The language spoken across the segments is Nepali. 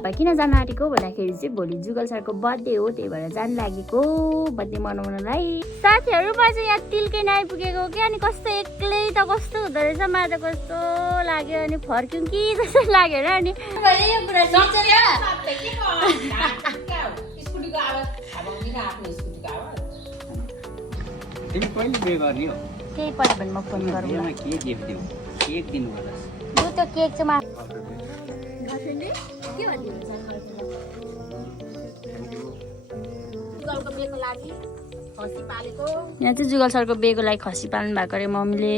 किन जान आँटेको भन्दाखेरि चाहिँ भोलि जुगल सरको बर्थडे हो, त्यही भएर जान लागेको बर्थडे मनाउनलाई। साथीहरू म चाहिँ यहाँ तिलकै नआइपुगेको कि, अनि कस्तो एक्लै त कस्तो हुँदो रहेछ, मलाई त कस्तो लाग्यो, अनि फर्क्यौँ कि जस्तो लाग्यो र। अनि त्यही पछि भने म फोन गरौँ न। केक दिनु होला। यो त्यो केक चाहिँ यहाँ चाहिँ जुगल सरको बेको लागि खसी पाल्नु भएको अरे मम्मीले।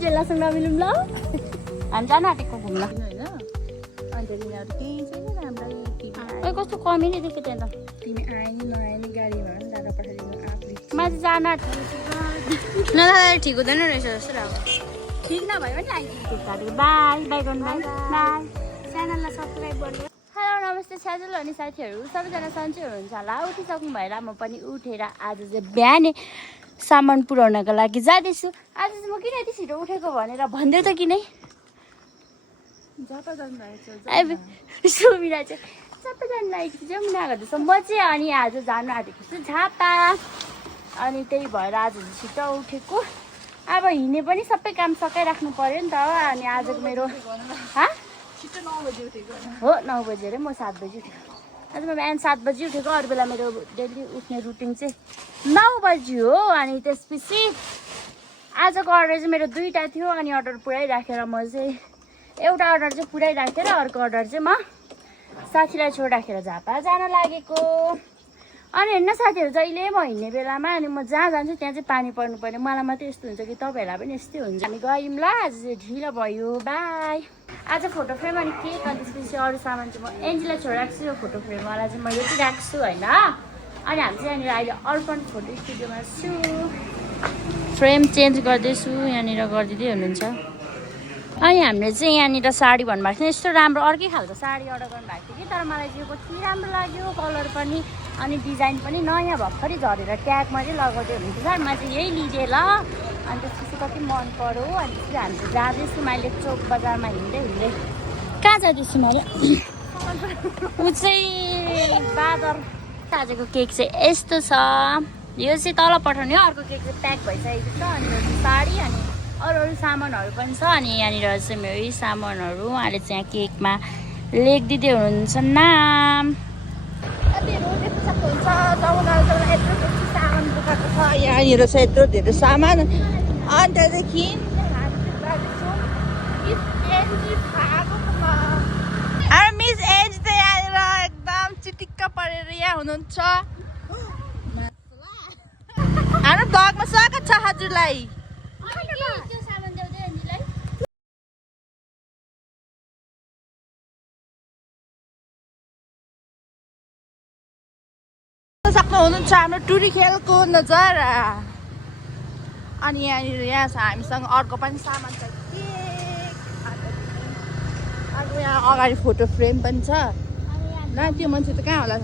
जेलासँग नमिलौँ ल, हामी जान आँटेको घुम्न। कस्तो कमी नै देख्यो त्यहाँ त। तिमी आए नि नआए नि गाडीमा पनि दादा पठाइदिनु आफूले। माथि जान आँटेको न, ठिक हुँदैन रहेछ जस्तो लाग्यो। ठिक नभए पनि लाग्यो। बाई बाई गर्नु, बाई बाई। च्यानललाई सब्सक्राइब गर्नु। हेलो नमस्ते स्याजल अनि साथीहरू, सबैजना सन्चै हुनुहुन्छ होला। उठिसक्नु भएर म पनि उठेर आज चाहिँ बिहानै सामान पुऱ्याउनको लागि जाँदैछु। आज चाहिँ म किन यति छिटो उठेको भनेर भनिदेऊ त किनै। जता जानु भएको छ सुमिरा चाहिँ सबैजना लाइक जाउँ न गर्दैछ। म चाहिँ अनि आज जानु आँटेको छु झापा, अनि त्यही भएर आज छिटो उठेको। अब हिँड्ने पनि सबै काम सकाइराख्नु पर्यो नि त। अनि आजको मेरो छिटो 9 बजे उठेको हो, 9 बजे अरे, म 7 बजी उठेको। आज म बिहान 7 बजी उठेको। अरू बेला मेरो डेली उठ्ने रुटिन चाहिँ 9 बजी हो। अनि त्यसपछि आजको अर्डर चाहिँ मेरो 2टा थियो, अनि अर्डर पुऱ्याइराखेर म चाहिँ एउटा अर्डर चाहिँ पुऱ्याइराखेर अर्को अर्डर चाहिँ म साथीलाई छोडिराखेर झापा जान लागेको। अनि हेर्न साथीहरू, जहिले म हिँड्ने बेलामा अनि म जहाँ जान्छु त्यहाँ चाहिँ पानी पर्नु पर्ने। मलाई मात्रै यस्तो हुन्छ कि तपाईँहरूलाई पनि यस्तै हुन्छ। हामी गयौँ ल, आज चाहिँ ढिलो भयो, बाई। आज फोटो फ्रेम अनि केक अनि त्यसपछि अरू सामान चाहिँ म एन्जीलाई छोडिराख्छु। यो फोटो फ्रेमवाला चाहिँ म यति राख्छु होइन। अनि हामी चाहिँ यहाँनिर अहिले अर्पण फोटो स्टुडियोमा छु। फ्रेम चेन्ज गर्दैछु, यहाँनिर गरिदिँदै हुनुहुन्छ। अनि हामीले चाहिँ यहाँनिर साडी भन्नुभएको थियो, यस्तो राम्रो अर्कै खालको साडी अर्डर गर्नुभएको थियो कि, तर मलाई चाहिँ कति राम्रो लाग्यो, कलर पनि अनि डिजाइन पनि नयाँ भर्खरै झरेर ट्यागमा चाहिँ लगाउँदै हुनुहुन्थ्यो सर। म चाहिँ यही लिएँ ल। अनि त्यसपछि कति मन पऱ्यो। अनि त्यसपछि हामी चाहिँ जाँदैछु मैले चोक बजारमा हिँड्दै हिँड्दै। कहाँ जाँदैछु मैले ऊ चाहिँ बादर। आजको केक चाहिँ यस्तो छ, यो चाहिँ तल पठाउने हो। अर्को केक चाहिँ प्याक भइसकेको छ। अनि यो चाहिँ साडी अनि अरू सामानहरू पनि छ। अनि यहाँनिर चाहिँ मेरो सामानहरू उहाँले चाहिँ यहाँ केकमा लेखिदिँदै हुनुहुन्छ नाम। यहाँनिर छ यत्रो धेरै सामान। अनि त्यहाँदेखि मिस एज त यहाँनिर एकदम चिटिक्क परेर यहाँ हुनुहुन्छ। हाम्रो ब्लगमा स्वागत छ हजुरलाई। सक्नु हुनुहुन्छ हाम्रो टुरी खेलको नजारा। अनि यहाँनिर यहाँ छ हामीसँग अर्को पनि सामान छ, केक। अर्को यहाँ अगाडि फोटो फ्रेम पनि छ। ल त्यो मान्छे त कहाँ होला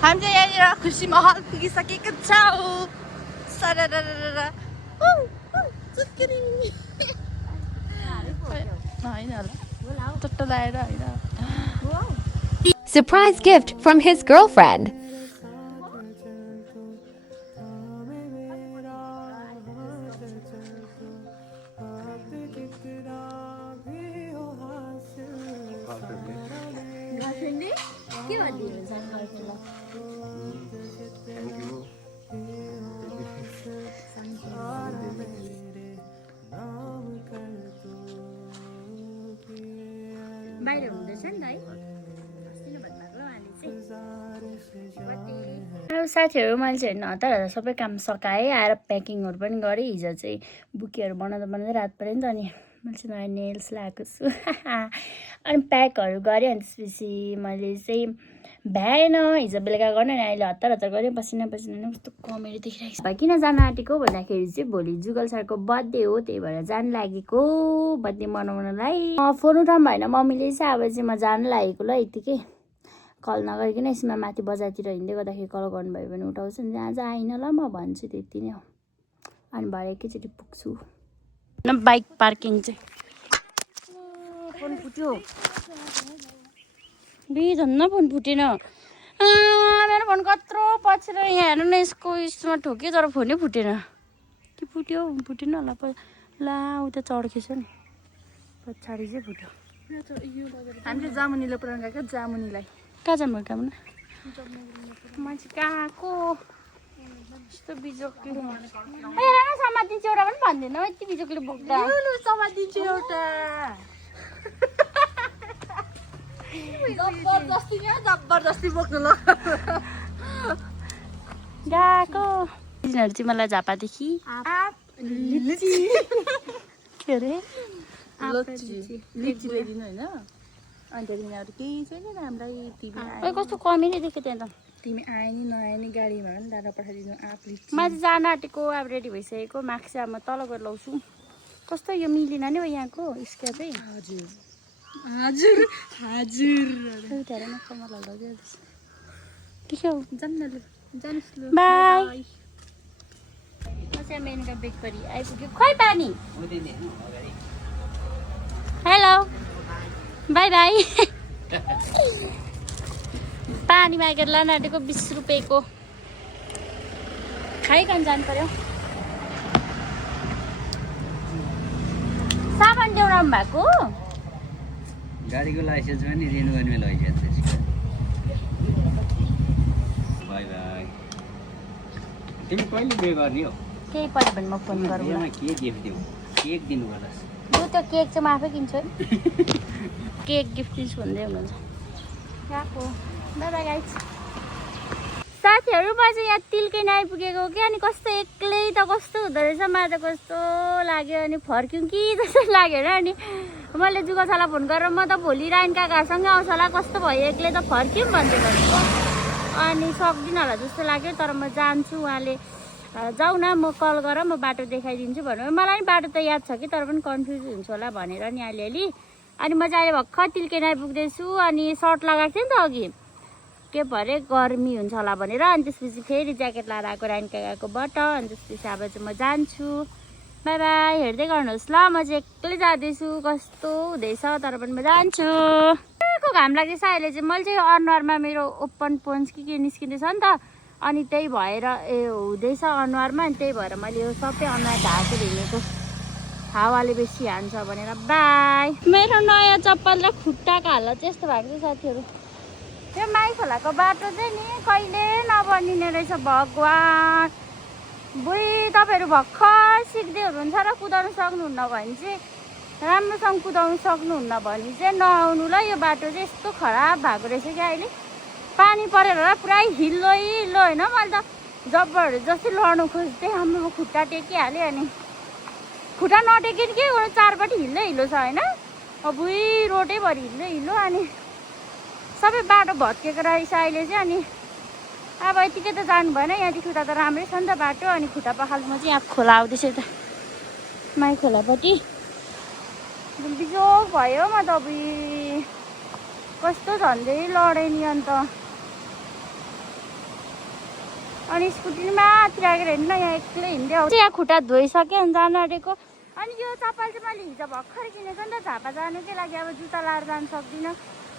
हामी चाहिँ यहाँनिर खुसी महल पुगिसकेको छौँ। Surprise gift from his girlfriend. बाहिर हुँदैछ नि त है। साथीहरू मैले चाहिँ हेर्नु हतार सबै काम सकाएँ, आएर प्याकिङहरू पनि गरेँ। हिजो चाहिँ बुकेहरू बनाउँदा रात पऱ्यो नि त, अनि मैले चाहिँ नयाँ नेल्स लगाएको छु अनि प्याकहरू गरेँ। अनि त्यसपछि मैले चाहिँ भ्याएन हिजो बेलुका गर्ने, अनि अहिले हतार गरेँ। पसिना कस्तो कमेडी देखिरहेको छ। किन जान आँटेको भन्दाखेरि चाहिँ भोलि जुगल सरको बर्थडे हो, त्यही भएर जान लागेको बर्थडे मनाउनलाई। फोन उठाउनु भएन मम्मीले चाहिँ। अब चाहिँ म जान लागेको ल यतिकै। कल नगरिकन यसमा माथि बजारतिर हिँड्दै गर्दाखेरि कल गर्नुभयो भने उठाउँछ नि आज आइन ल म भन्छु त्यति नै हो अनि भरे एकैचोटि पुग्छु बाइक पार्किङ चाहिँ फोन फुट्यो धन्न फोन फुटेन मेरो फोन कत्रो पछि र यहाँ हेर्नु न यसको उयसमा ठोक्यो तर फोनै फुटेन के फुट्यो फुटेन होला ला उता चड्केछ नि पछाडि चाहिँ फुट्यो हामीले जामुनीलाई पुऱ्याउनु गएको जामुनीलाई कहाँ जानु काम न मान्छे कहाँको यस्तो बिजोकले समातिन्छ एउटा पनि भन्दैन यति बिजोकले बोक्दा समातिन्छु एउटा जबरजस्ती नि जबरजस्ती बोक्नु ल गएको तिनीहरू चाहिँ मलाई झापादेखि के अरे लिची ल्याइदिनु होइन अन्त तिनीहरू केही छैन हामीलाई तिमी कस्तो कमी नै देखेँ त्यहाँ त तिमी आए नि नआए नि गाडीमा पनि दादा पठाइदिनु आँप लिची म चाहिँ जान आँटेको अब रेडी भइसकेको मार्क्स चाहिँ अब म तल गएर लाउँछु कस्तो यो मिलेन नि हो यहाँको स्क्या चाहिँ हजुर हजुर हजुर उठाएर न कमललाई लग्यो के हो जानुहोस् ल बाई मेनका बेकरी आइपुग्यो खोइ पानी हेलो बाई बाई पानी मागेर लान आँटेको 20 रुपियाँको खाइकन जानु पर्यो सामान ल्याउनु भएको गाडीको लाइसेन्स पनि रिन्यू गर्ने बेला भइसक्यो बाई बाई तिमी कहिले पे गर्ने हो केही पऱ्यो भने म फोन गरौँ मेरोमा के गिफ्ट दिउँ केक दिनु होला यो त केक चाहिँ म आफै किन्छु है केक गिफ्ट दिन्छु भन्दै हुनुहुन्छ गएको बाई बाई गाइस साथीहरू म चाहिँ यहाँ तिलकै आइपुगेको कि अनि कस्तो एक्लै त कस्तो हुँदो रहेछ मलाई त कस्तो लाग्यो अनि फर्क्यौँ कि जस्तो लाग्यो होइन अनि मैले जुगाछाला फोन गरेर म त भोलि राइन काकाहरूसँग आउँछ होला कस्तो भयो एक्लै त फर्क्यौँ भन्दै गरेको अनि सक्दिनँ होला जस्तो लाग्यो तर म जान्छु उहाँले जाऊ न म कल गर म बाटो देखाइदिन्छु भन्नु मलाई पनि बाटो त याद छ कि तर पनि कन्फ्युज हुन्छ होला भनेर नि अलिअलि अनि म चाहिँ अहिले भर्खर तिलकेन आइपुग्दैछु अनि सर्ट लगाएको थिएँ नि त अघि के भरे गर्मी हुन्छ होला भनेर अनि त्यसपछि फेरि ज्याकेट लाएर आएको राइन काकाकोबाट अनि त्यसपछि अब चाहिँ म जान्छु बाई बाई हेर्दै गर्नुहोस् ल म चाहिँ एक्लै जाँदैछु कस्तो हुँदैछ तर पनि म जान्छु घाम लाग्दैछ अहिले चाहिँ मैले चाहिँ अनुहारमा मेरो ओपन पोन्स के निस्किँदैछ नि त अनि त्यही भएर हुँदैछ अनुहारमा अनि त्यही भएर मैले यो सबै अनुहार ढाकेर हिँडेको हावाले बेसी हान्छ भनेर बाई मेरो नयाँ चप्पल र खुट्टाको हालत चाहिँ यस्तो भएको छ साथीहरू त्यो माई खोलाको बाटो चाहिँ नि कहिले नबनिने रहेछ भगवान् बुई तपाईँहरू भर्खर सिक्दै हुनुहुन्छ र कुदाउनु सक्नुहुन्न भने चाहिँ राम्रोसँग कुदाउनु सक्नुहुन्न भने चाहिँ नआउनु ल यो बाटो चाहिँ यस्तो खराब भएको रहेछ क्या अहिले पानी परेर होला पुरै हिल्लो हिल्लो होइन मैले त जब्बरहरू जस्तै लड्नु खोज्दै हाम्रो खुट्टा टेकिहालेँ अनि खुट्टा नटेकिन् के गर्नु चारपट्टि हिल्लै हिल्लो छ होइन अब बुई रोडैभरि हिल्लो हिल्लो अनि सबै बाटो भत्केको रहेछ अहिले चाहिँ अनि अब यतिकै त जानु भएन यहाँदेखि उता त राम्रै छ नि त बाटो अनि खुट्टा पखाल्नु चाहिँ यहाँ खोला आउँदैछ यता माई खोलापट्टि बिजोग भयो म त अबुई कस्तो झन्डै लडेँ नि अन्त अनि स्कुटी माथि राखेर हिँड्न यहाँ एक्लै हिँड्दै आउँछ यहाँ खुट्टा धोइसकेँ अनि जानु आँटेको अनि यो चप्पल चाहिँ मैले हिजो भर्खर किनेको नि त झापा जानुकै लागि अब जुत्ता लाएर जानु सक्दिनँ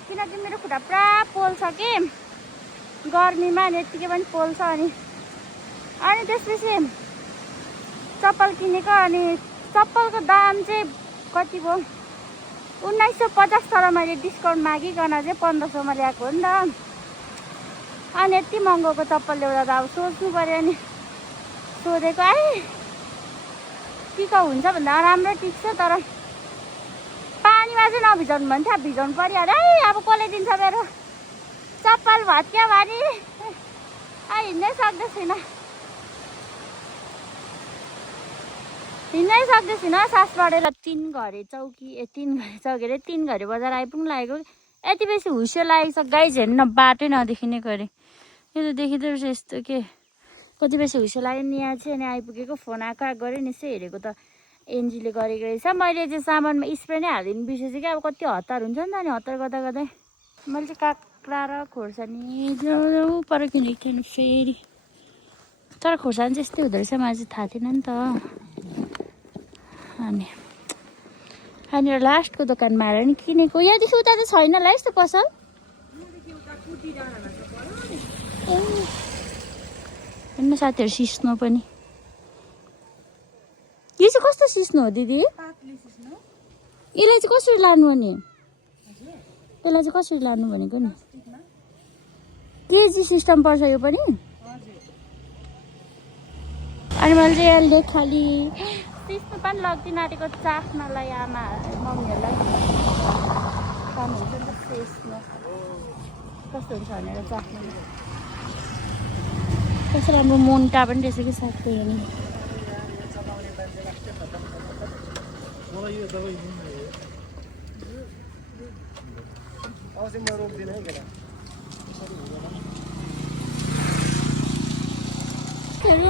किनकि मेरो खुट्टा पुरा पोल्छ कि गर्मीमा अनि यत्तिकै पनि पोल्छ अनि त्यसपछि चप्पल किनेको अनि चप्पलको दाम चाहिँ कति भयो 1950 तर मैले डिस्काउन्ट मागिकन चाहिँ 1500मा ल्याएको हो नि त अनि यति महँगोको चप्पल ल्याउँदा त अब सोच्नु पऱ्यो नि सोधेको टिकाउ हुन्छ भन्दा राम्रो टिक्छ तर पानीमा चाहिँ नभिजाउनु भन्थ्यो अब भिजाउनु परिहाल्यो अब कसले दिन्छ मेरो चप्पल भत्क्यो भने हिँड्नै सक्दै छुइनँ सास बढेर 3 घरे बजार आइपुग्नु लागेको यति बेसी हुस्यो लागेको छ गाइज हेर्नु न बाटै नदेखिने गरे यो त देखिँदो रहेछ यस्तो के कति बेसी हुस्यो लाग्यो नि यहाँ चाहिँ अनि आइपुगेको फोन आएको गरेँ नि यसो हेरेको त एनजीले गरेको रहेछ मैले चाहिँ सामानमा स्प्रे नै हालिदिनु बिर्सेछु कि अब कति हतार हुन्छ नि त अनि हतार गर्दा मैले चाहिँ काँक्रा र खोर्सानी जो पर किनेको थिएन फेरि तर खोर्सानी चाहिँ यस्तै हुँदो रहेछ मलाई चाहिँ थाहा थिएन नि त अनि यहाँनिर लास्टको दोकानमा आएर नि किनेको यहाँदेखि उता चाहिँ छैन होला यस्तो पसल हेर्नु साथीहरू सिस्नो पनि यो चाहिँ कस्तो सिस्नो हो दिदी यसलाई चाहिँ कसरी लानु भने यसलाई चाहिँ कसरी लानु भनेको नि केजी सिस्टम पर्छ यो पनि अनि मैले चाहिँ यसले खालि सिस्नो पनि लग्दिन आँटेको चाख्नलाई आमा मम्मीहरूलाई काम हुन्छ नि त सिस्नो कस्तो हुन्छ भनेर चाख्नु कस्तो राम्रो मुन्टा पनि रहेछ कि साथी हेर्नु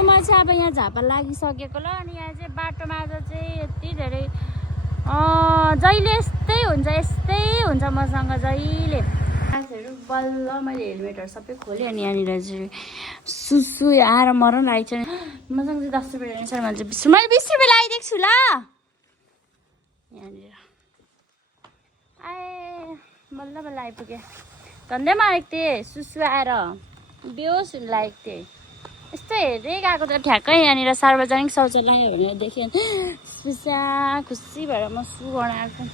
म चाहिँ अब यहाँ झापा लागिसकेको ल अनि यहाँ चाहिँ बाटोमा आज चाहिँ यति धेरै जहिले यस्तै हुन्छ मसँग जहिले मान्छेहरू बल्ल मैले हेलमेटहरू सबै खोलेँ अनि यहाँनिर चाहिँ सुसु आएर मरन लागेको छ मसँग चाहिँ 10 रुपियाँ रहेछ मैले चाहिँ 20 मैले 20 रुपियाँ लगाइदिएको छु ल यहाँनिर आए बल्ल बल्ल आइपुगेँ झन्डै मागेको थिएँ सुसु आएर बेहोस हुन लागेको थिएँ यस्तो हेर्दै गएको त ठ्याक्कै यहाँनिर सार्वजनिक शौचालय भनेर देखेँ सुसा खुसी भएर म सु गर्न आएको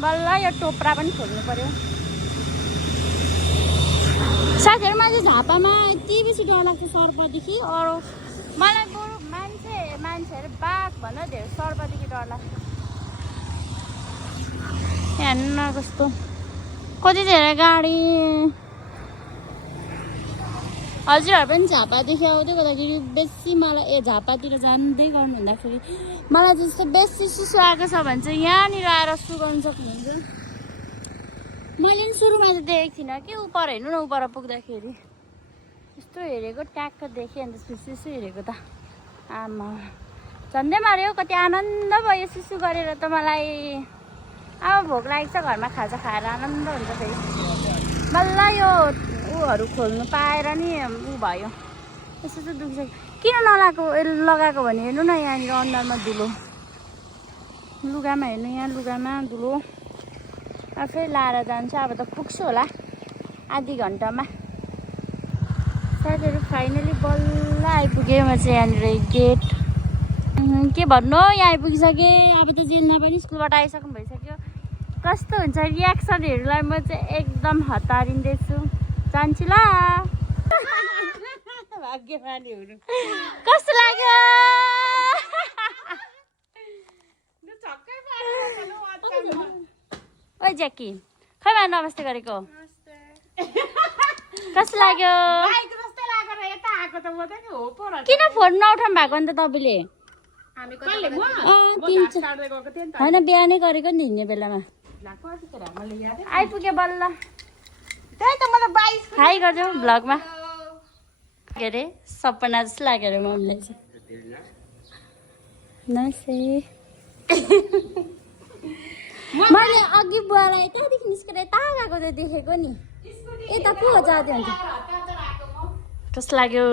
बल्ल यो टोप्रा पनि खोल्नु पर्यो साथीहरूमा चाहिँ झापामा यति बेसी डर लाग्छ सर्पदेखि अरू मलाई बरु मान्छेहरू बाघ भन्दा धेरै सर्पदेखि डर लाग्छ हेर्नु कस्तो कति धेरै गाडी हजुरहरू पनि झापादेखि आउँदै गर्दाखेरि बेसी मलाई झापातिर जाँदै गर्नु हुँदाखेरि मलाई जस्तो बेसी सुसु आएको छ भने चाहिँ यहाँनिर आएर सु गर्नु सक्नुहुन्छ मैले पनि सुरुमा चाहिँ देखेको थिइनँ कि उपर हेर्नु न उपर पुग्दाखेरि यस्तो हेरेको ट्याक्क देखेँ अन्त सुसु हेरेको त आमा झन्डै माऱ्यो कति आनन्द भयो सुसु गरेर त मलाई अब भोक लागेको छ घरमा खाजा खाएर आनन्द हुन्छ फेरि बल्ल यो ऊहरू खोल्नु पाएर नि ऊ भयो यस्तो चाहिँ दुखिसक्यो किन लगाएको भने हेर्नु न यहाँनिर अनुहारमा धुलो लुगामा हेर्नु यहाँ लुगामा धुलो आफै लाएर जान्छ अब त पुग्छु होला आधी घन्टामा साथीहरू फाइनली बल्ल आइपुगेँ म चाहिँ यहाँनिर गेट के भन्नु यहाँ आइपुगिसकेँ अब त जेलमा पनि स्कुलबाट आइसक्नु भइसक्यो कस्तो हुन्छ रियाक्सनहरूलाई म चाहिँ एकदम हतारिँदैछु जान्छु ल भाग्यमानीहरू कस्तो लाग्यो ओ ज्याकी खै मलाई नमस्ते गरेको कस्तो लाग्यो किन फोन नउठाउनु भएको अन्त तपाईँले होइन बिहानै गरेको नि हिँड्ने बेलामा आइपुग्यो बल्ल हाई गर्छु भ्लगमा के अरे सपना जस्तो लाग्यो अरे मम्मीलाई चाहिँ नमस्ते मैले अघि बुवालाई त्यहाँदेखि निस्केर यता गएको त देखेको नि यता पो जाँदै हुन्छ कस्तो लाग्यो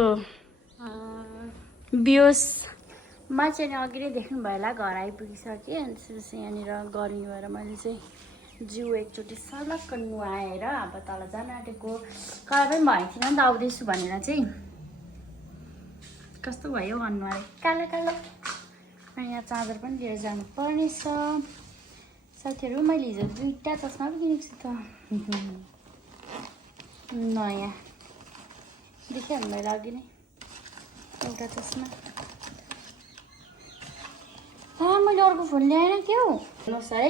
बियोसमा चाहिँ अघि नै देख्नु भयो होला घर आइपुगिसकेँ अनि त्यसपछि यहाँनिर गर्मी भएर मैले चाहिँ जिउ एकचोटि सलक्क नुहाएर अब तल जान आँटेको कहाँ पनि भएको थिएन नि त आउँदैछु भनेर चाहिँ कस्तो भयो अनुहार कालो कालो अनि यहाँ चादर पनि लिएर जानु पर्नेछ साथीहरू मैले हिजो 2टा चस्मा पनि किनेको छु त नयाँ देखेँ मैले अघि नै एउटा चस्मा मैले अर्को फोन ल्याएन के हो हेर्नुहोस् है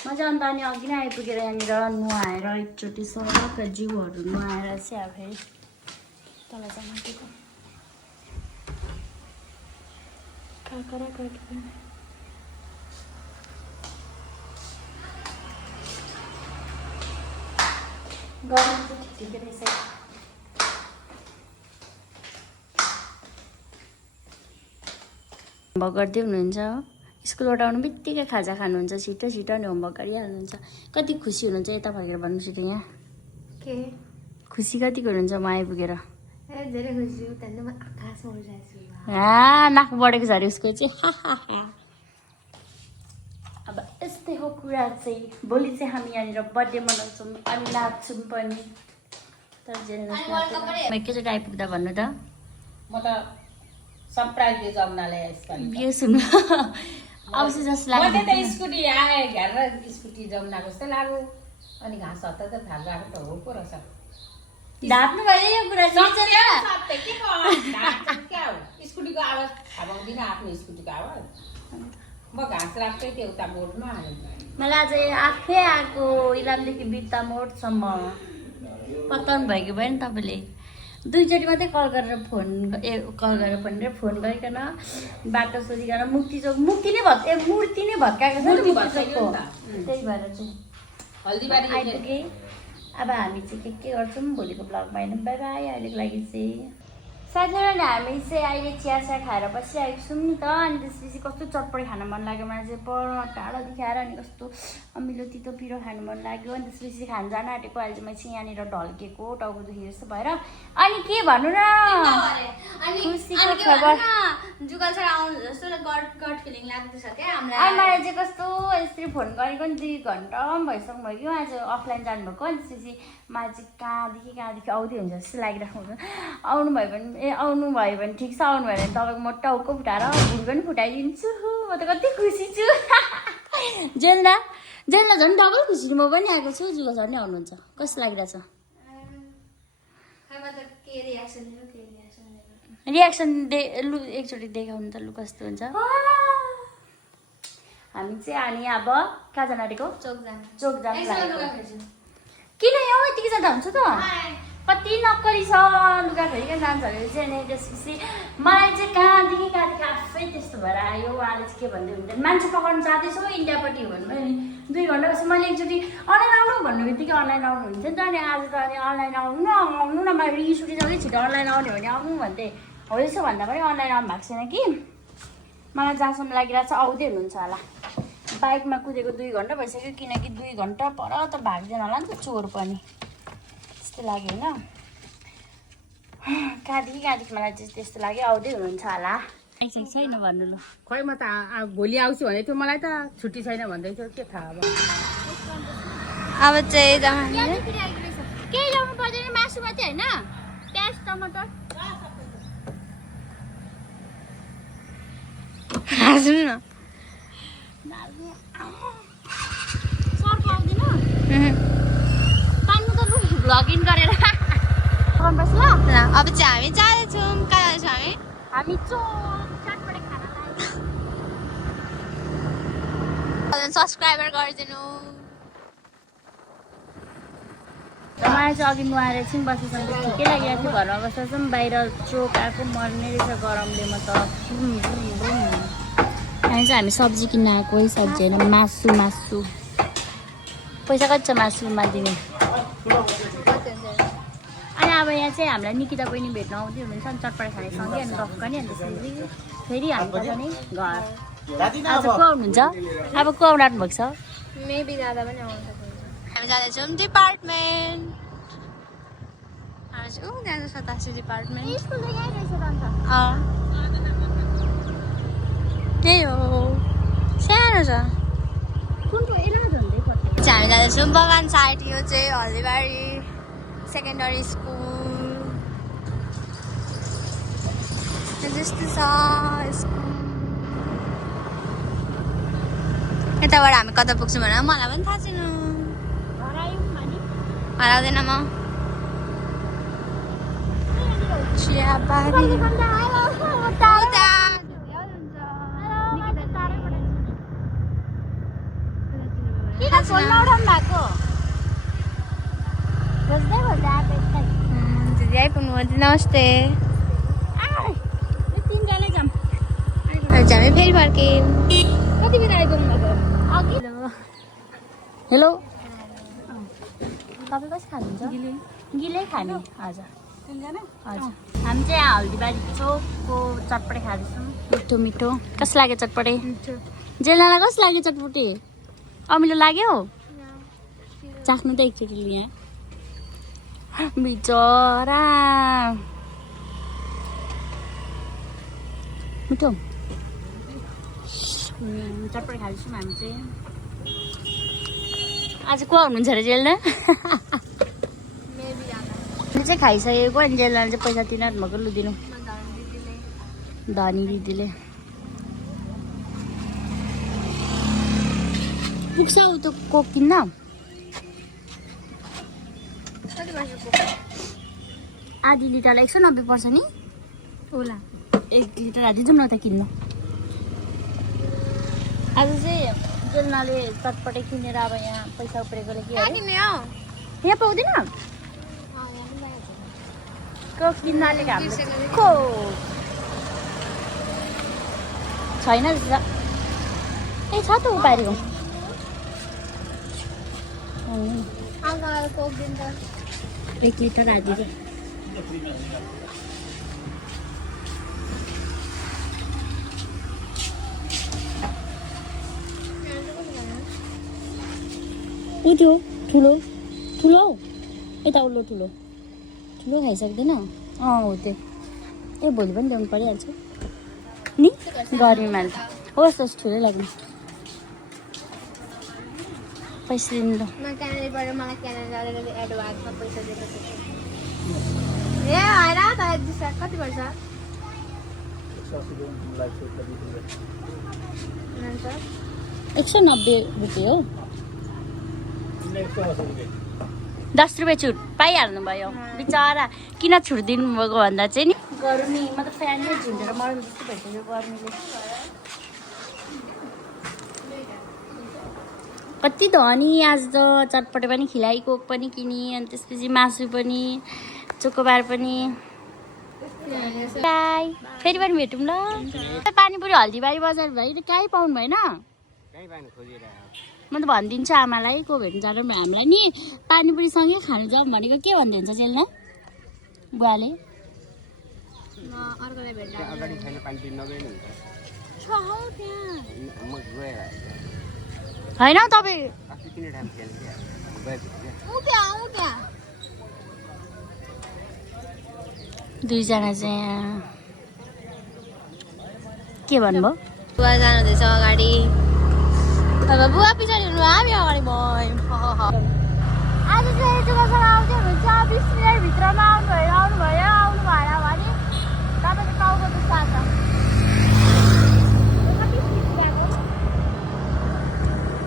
म चाहिँ अन्त अनि अघि नै आइपुगेर यहाँनिर नुहाएर एकचोटि सलक्क जिउहरू नुहाएर चाहिँ अब फेरि तल जानु आँटेको काकरा काकी गर्नु चाहिँ ठिकै रहेछ होमवर्क गर्दै हुनुहुन्छ हो स्कुलबाट आउनु बित्तिकै खाजा खानुहुन्छ छिटो छिटो अनि होमवर्क गरिहाल्नुहुन्छ कति खुसी हुनुहुन्छ यता फर्केर भन्नुहोस् त यहाँ के खुसी कतिको हुनुहुन्छ म आइपुगेर? धेरै खुसी छु त्यहाँदेखि म आकाशमा उडिरहेको छु नाक बढेको छ अरे उसको चाहिँ। अब यस्तै हो कुरा चाहिँ। भोलि चाहिँ हामी यहाँनिर बर्थडे मनाउँछौँ अनि नाच्छौँ पनि। तर एकैचोटि आइपुग्दा भन्नु त म त सरप्राइज दिए जमुनालाई यसपालि यो सुन्नु आउँछ जस्तो लाग्छ। मैले त स्कुटी आए हेरेर स्कुटी जमुनाको जस्तै लाग्यो अनि घाँस हत्ता त थाल गएको त हो पो रहेछ ढाप्नु भयो यो कुरा सत्य के क्या हो स्कुटीको आवाज थाहा पाउँदिनँ आफ्नो स्कुटीको आवाज म घाँस राख्दै थिएँ उता बोर्डमा मलाई आज आफै आएको इलामदेखि बित्ता मोडसम्म पत्ताउनु भयो कि भयो नि तपाईँले। दुईचोटि मात्रै कल गरेर फोन गरिकन बाटो सोधिकन मुक्ति नै मूर्ति नै भत्काएको छ नि चोकको। त्यही भएर चाहिँ हल्दीबारी आइपुगेँ। अब हामी चाहिँ के गर्छौँ भोलिको ब्लगमा हेर्नु। By by. अहिलेको लागि चाहिँ साथीहरू हामी चाहिँ अहिले चिया खाएर बसिरहेको छौँ नि त। अनि त्यसपछि कस्तो चटपटी खान मन लाग्यो मलाई चाहिँ पर टाढोदेखि आएर अनि कस्तो अमिलो तितो पिरो खानु मन लाग्यो। अनि त्यसपछि खान जान आँटेको अहिले चाहिँ म चाहिँ यहाँनिर ढल्केको टाउको दुखी जस्तो भएर। अनि के भन्नु न खुसीको खबर जुगल सर आउनु जस्तो गट फिलिङ लाग्दैछ क्या हामीलाई। अनि मलाई चाहिँ कस्तो यसरी फोन गरेको नि 2 घन्टा भइसक्नु भयो कि उहाँ चाहिँ अफलाइन जानुभएको। अनि त्यसपछि मलाई चाहिँ कहाँदेखि आउँदै हुन्छ जस्तो लागिरहेको हुन्छ। आउनु भयो भने ठिक छ, आउनु भयो भने तपाईँको म टाउको फुटाएर भुँडी पनि फुटाइदिन्छु। म त कति खुसी छु। जेल्दा झन् डबल खुसी म पनि आएको छु। जुगल सर नै आउनुहुन्छ। कस्तो लागिरहेछ? रियाक्सन लु एकचोटि देखाउनु त लु कस्तो हुन्छ। हामी चाहिँ अनि अब कहाँ जान आँटेको? चोक जान लागेको। किन यो यतिकै जाँदा हुन्छ त? कति नक्कली छ लुगा फेरिकन जान्छ अरे चाहिँ। अनि त्यसपछि मलाई चाहिँ कहाँदेखि आफै त्यस्तो भएर आयो। उहाँले चाहिँ के भन्दै हुन्छ मान्छे पकाउनु जाँदैछौ इन्डियापट्टि भन्नु नि 2 घन्टा पछि मैले एकचोटि अनलाइन आउनु भन्नु बित्तिकै अनलाइन आउनु हुन्छ नि त। अनि आज त अनि अनलाइन आउनु न मलाई रिस उठिसक्यो छिटो अनलाइन आउने भने आउनु भन्दै हो। यसो भन्दा पनि अनलाइन आउनु भएको छैन कि मलाई जहाँसम्म लागिरहेको छ आउँदै हुनुहुन्छ होला। बाइकमा कुदेको 2 घन्टा भइसक्यो किनकि 2 घन्टा पर त भाग्दैन होला नि त चोर पनि त्यस्तो लाग्यो होइन। कहाँदेखि मलाई चाहिँ त्यस्तो लाग्यो आउँदै हुनुहुन्छ होला। आइसकेको छैन भन्नु ल। खोइ म त भोलि आउँछु भनेको थियो मलाई त छुट्टी छैन भन्दै थियो के थाहा अब। अब चाहिँ केही ल्याउनु पर्दैन मासु मात्रै होइन प्याज टमाटर हाँस्नु न सर्फ आउँदैन तान्नु त लु भ्लगिङ गरेर गर्नुपर्छ ल। अब चाहिँ हामी जाँदैछौँ। कहाँ जाँदैछौँ हामी चटपटे खाना सब्सक्राइबर गरिदिनु। मलाई चाहिँ अघि नुहाएर एकछिन बसेसम्म ठिकै लागिरहेको थियो। घरमा बसेसम्म बाहिर चोक आएको मर्ने रहेछ गरमले। म त यहाँ चाहिँ हामी सब्जी किन्न आएको है। सब्जी होइन मासु पैसा कति छ मासुमा दिने? अनि अब यहाँ चाहिँ हामीलाई निकिता बहिनी भेट्न आउँदै हुनुहुन्छ। अनि चटपटे खाने सँगै अनि गफ गर्ने। अनि त्यसपछि फेरि हामी त पनि घर आज को आउनुहुन्छ? अब को आउनु आँट्नु भएको छ? मेबी दादा पनि आउनु सक्नुहुन्छ। हामी जाँदैछौँ डिपार्टमेन्ट। त्यहाँ छ तासी डिपार्टमेन्ट। त्यही हो सानो छ। हामी जाँदैछौँ बगान साइड। यो चाहिँ हल्दीबारी सेकेन्डरी स्कुल जस्तो छ स्कुल। यताबाट हामी कता पुग्छौँ भनेर मलाई पनि थाहा छैन। हराउँदैन म। चियाबारी दिदी आइपुग्नु भयो। नमस्ते। हामी फेरि फर्क्यौँ। कति बेला आइपुग्नु भएको? हेलो तपाईँ कस्तो खानुहुन्छ? गिलै खाने हजुर हजुर। हामी चाहिँ हल्दीबारी चोकको चटपटे खाँदैछौँ। मिठो कस्तो लाग्यो चटपटे? जेलनालाई कस्तो लाग्यो चटपटे? अमिलो लाग्यो? चाख्नु त एकचोटि यहाँ बिचरा मिठो चटपटी खान्छौँ हामी चाहिँ आज को हुनुहुन्छ अरे जेल्दा मैले चाहिँ खाइसकेको अनि जेल्दा चाहिँ पैसा तिनीहरू भएको लु दिनु धनी दिदीले पुग्छ उ त कोक किन्न आधी लिटरलाई 190 पर्छ नि ओला 1 लिटर आधी जाउँ न त किन्नु आज चाहिँ जेल्नाले चटपटे किनेर अब यहाँ पैसा उप्रेकोले के अरे यहाँ पाउँदैन कोक किन्नाले को छैन जस्तो ए छ त उपारिको 1 लिटर आधी रे उठ्यो ठुलो ठुलो यता उल्लो ठुलो ठुलो खाइसक्दैन हो त्यो ए भोलि पनि ल्याउनु परिहाल्छ नि गर्मीमा त होस् होस् ठुलै लाग्ने पैसा दिनु ल कति पर्छ 190 रुपियाँ हो 10 रुपियाँ छुट पाइहाल्नु भयो बिचरा किन छुट दिनुभएको भन्दा चाहिँ नि गर्मी मतलब फ्यानले झुन्डेर मर्नु जस्तो भइसक्यो गर्मीले कति धनी आज त चटपटे पनि खिलाइ कोक पनि किनी अनि त्यसपछि मासु पनि चोकोबार पनि बाई फेरि पनि भेटौँ ल पानीपुरी हल्दीबारी बजार भाइ कहीँ पाउनु भएन म त भनिदिन्छु आमालाई को भेट्नु जानु हामीलाई नि पानीपुरीसँगै खानु जाउँ भनेको के भन्दै हुन्छ जेल्ना बुवाले होइन तपाईँ दुईजना चाहिँ के भन्नुभयो बुवा जानुहुँदैछ अगाडि अब बुवा पछाडि हुनु हामी अगाडि भयो आज चाहिँ जुगासँग आउँदै हुनुहुन्छ 20 मिनटभित्रमा आउनु भएन भने तपाईँको टाउको दुख्छ आज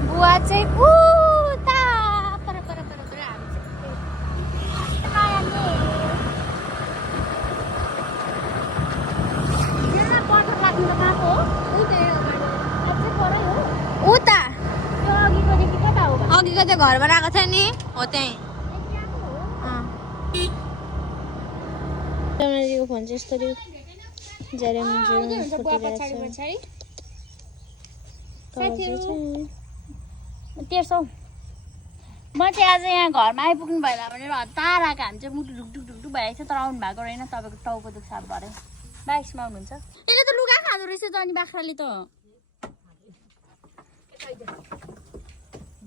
बुवा चाहिँ उता पर उता अघिको त्यो घरमा आएको थियो नि हो त्यहीँ फोन चाहिँ यस्तो तेर्सौ म चाहिँ आज यहाँ घरमा आइपुग्नु भएन भनेर हतार आएको हामी चाहिँ मुटु ढुकढुक ढुकढुक भइरहेको छ तर आउनु भएको रहेन तपाईँको टाउको दुख्छ भरे बाइक्समा आउनुहुन्छ यसले त लुगा खाँदो रहेछ त अनि बाख्राले त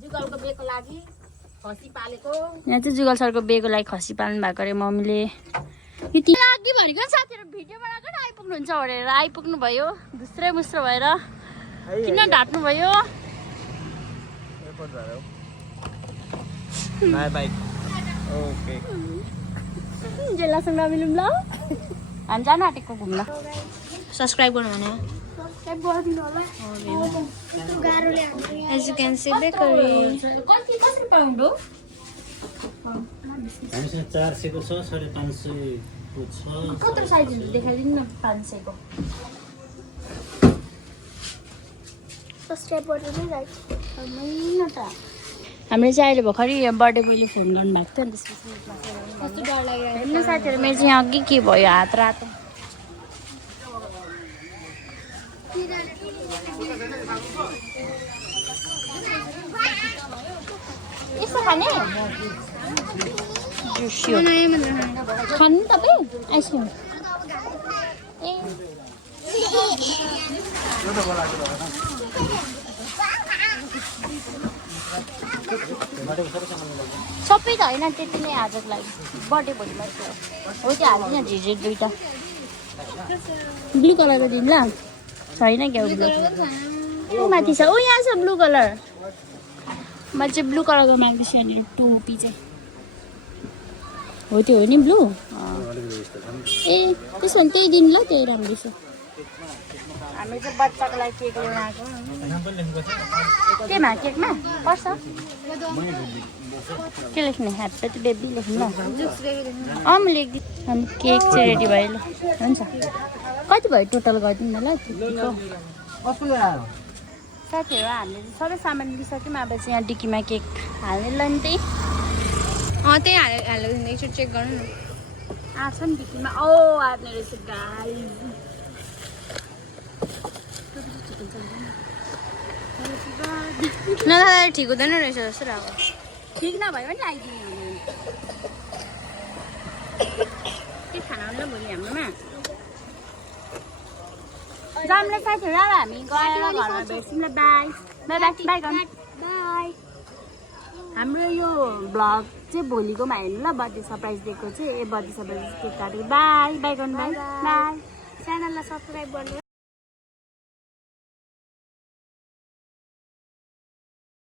जुगलको बेको लागि खसी पालेको यहाँ चाहिँ जुगल सरको बेको लागि खसी पाल्नु भएको अरे मम्मीले अघि भनेको साथीहरू भिडियो बनाएको आइपुग्नुहुन्छ भनेर आइपुग्नु भयो धुस्रै मुस्रो भएर किन ढाट्नु भयो जेलासँग नमिलौँ ल हामी जानु आँटेको घुम्न सब्सक्राइब गर्नु भने As you can see, bakery. कसरी पाउन्ड हो हामीसँग 400 को छ 550 को छ कत्रो साइजहरू देखाइदिनु न 500 को Subscribe गर्नु राइट होइन त हामीले चाहिँ अहिले भर्खरै बर्थडे बोयले फोन गर्नुभएको थियो अनि त्यसपछि कस्तो डर लागिरहेको हेर्नु साथीहरू मेरो चाहिँ अघि के भयो हात रातो यसो खाने खानु तपाईँ आइसक्रिम ए सबै त होइन त्यति नै आजको लागि बर्थडे भोलि मात्रै हो त्यो हाल्दिनँ झिझिर दुइटा ब्लू कलरको दिनु ल छैन क्या ब्लू ऊ माथि छ ऊ यहाँ छ ब्लू कलर म चाहिँ ब्लू कलरको माग्दैछु यहाँनिर टोपी चाहिँ हो त्यो हो नि ब्लू ए त्यसो भने त्यही दिन ल त्यही राम्रो छ हामी चाहिँ बच्चाको लागि केक ल्याउन आएको केमा केकमा पर्छ के लेख्ने ह्याप्पी टु बेबी लेख्नु ल म लेखिदिन्छु अनि केक चाहिँ रेडी भयो ल हुन्छ कति भयो टोटल गरिदिनु न ल त्यतिको साथीहरू हामीले सबै सामान लिइसक्यौँ अब चाहिँ यहाँ डिक्कीमा केक हाल्ने ल नि त्यही त्यही हालेर एकचोटि चेक गर्नु न आएको छ नि डिक्कीमा ओ हाल्ने रहेछ गाई नखाँदा ठिक हुँदैन रहेछ जस्तो लाग्यो ठिक नभयो भने आइदिनु के खाना होला भोलि हाम्रोमा जामले साथीहरू अब हामी गएर घरमा भेट्छौँ ल बाई बाई बाई बाई गर्नु बाई हाम्रो यो भ्लग चाहिँ भोलिकोमा हेर्नु ल बर्थडे सरप्राइज दिएको चाहिँ बर्थडे सरप्राइज केक काटेको बाई बाई गर्नु बाई बाई च्यानललाई सब्सक्राइब गर्नु